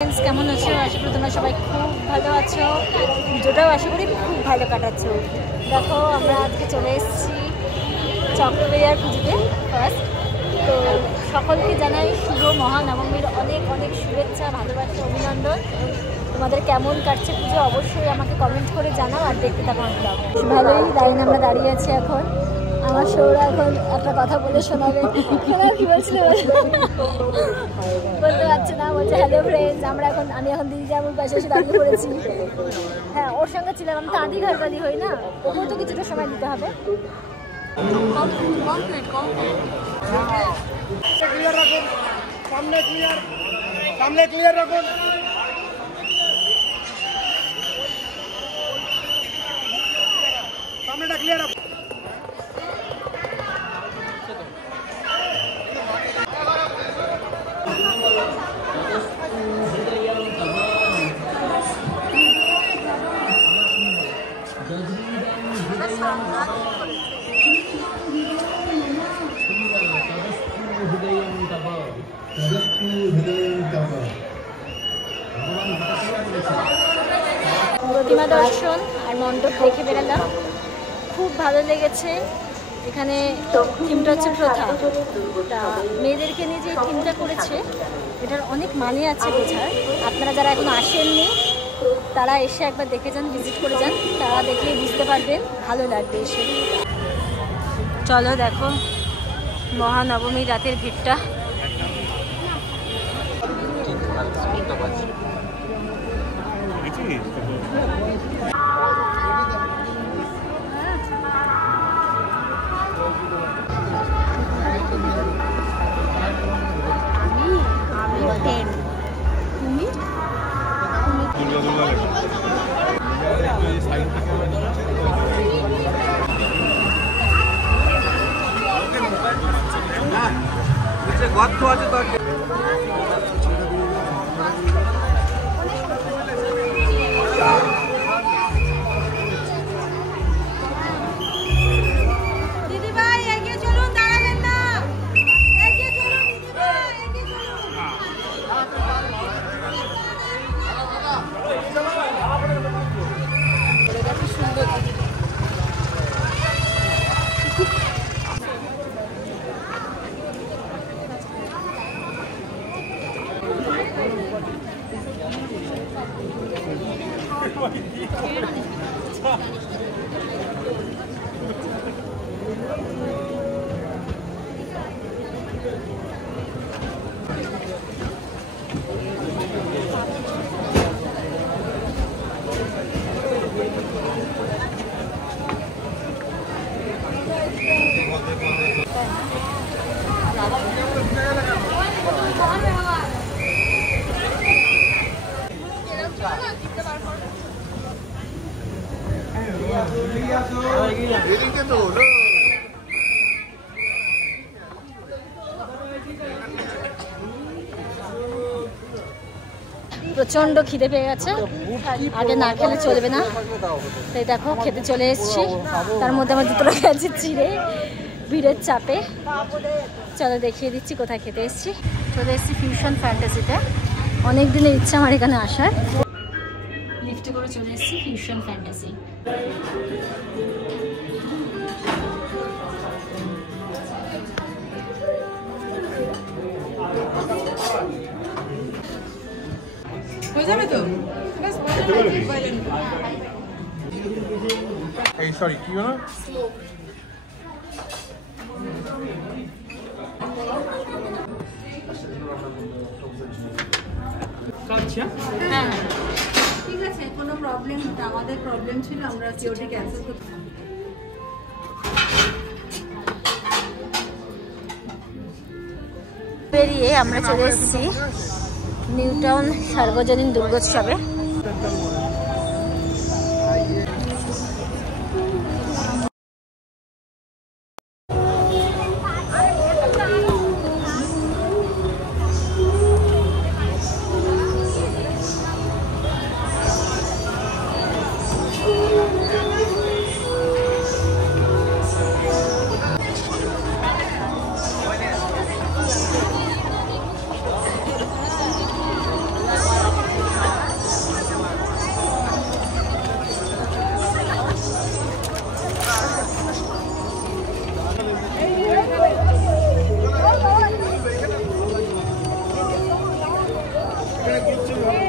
Friends केमन आছো आशा करी তোমরা সবাই খুব ভালো আছো ভিডিওটাও আশা করি খুব ভালো কাটাচ্ছো দেখো আমরা আজকে চলে এসেছি চক্রবেয়ার পুজোতে ফার্স্ট তো সকলকে জানাই শুভ মহানবমীর অনেক অনেক শুভেচ্ছা ভালোবাসা অভিনন্দন তোমাদের কেমন কাটছে পুজো অবশ্যই আমাকে কমেন্ট করে জানাও আর দেখতে থাকো ভালোই লাইন আমরা দাঁড়িয়ে আছি এখন আমার সৌরা এখন একটা কথা বলে শোনাবে কি বলছিল বলতে পারছে না বলছে হ্যালো ফ্রেন্ডস আমি এখন দিদি যেমন পাশে এসে দাঁড়িয়ে পড়েছি হ্যাঁ ওর সঙ্গে ছিলাম আমি তো আদি ঘরবালি হই না ওকেও তো কিছুটা সময় দিতে হবে সামনে ক্লিয়ার রাখুন সামনেটা ক্লিয়ার রাখুন প্রতিমা দর্শন আর মণ্ডপ দেখে বেরালাম খুব ভালো লেগেছে এখানে থিমটা হচ্ছে প্রথা তা মেয়েদেরকে নিয়ে যে থিমটা করেছে এটার অনেক মানে আছে বোঝার আপনারা যারা এখন আসেননি তারা এসে একবার দেখে যান ভিজিট করে যান তারা দেখলে বুঝতে পারবেন ভালো লাগবে এসে চলো দেখো মহানবমী রাতের ভিড়টা গর্ত আছে তো প্রচন্ড খিদে পেয়ে গেছে আগে না খেলে চলবে না তাই দেখো খেতে চলে এসেছি তার মধ্যে আমার দুটো গেছে চিড়ে ভিড়ের চাপে চলো দেখিয়ে দিচ্ছি কোথায় খেতে এসেছি চলে এসেছি ফিউশন ফ্যান্টাসিতে অনেক দিনের ইচ্ছা আমার এখানে আসার লিফটে করে চলে এসেছি ফিউশন ফ্যান্টাসি যাবে তো এই সরি কি হলো হ্যাঁ ঠিক আছে কোনো প্রবলেম আমাদের প্রবলেম ছিল আমরা সিওটি ক্যান্সেল করতে বেরিয়ে আমরা চলে এসেছি নিউ টাউন সার্বজনীন দুর্গোৎসবে এখানে গ্রুপ ছবি হবে।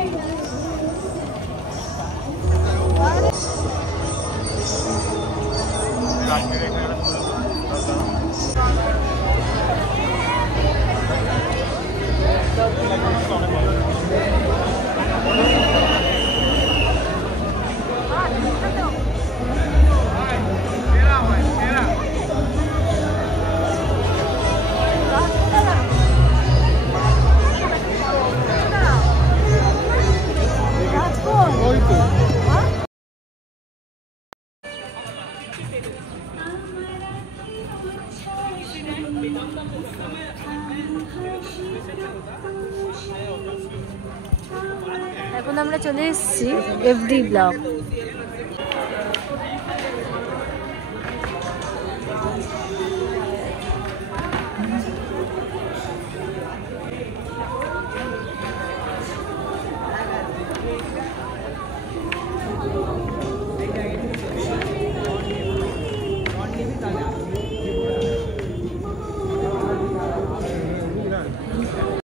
এখন আমরা চলে এসেছি এফডি ব্লক।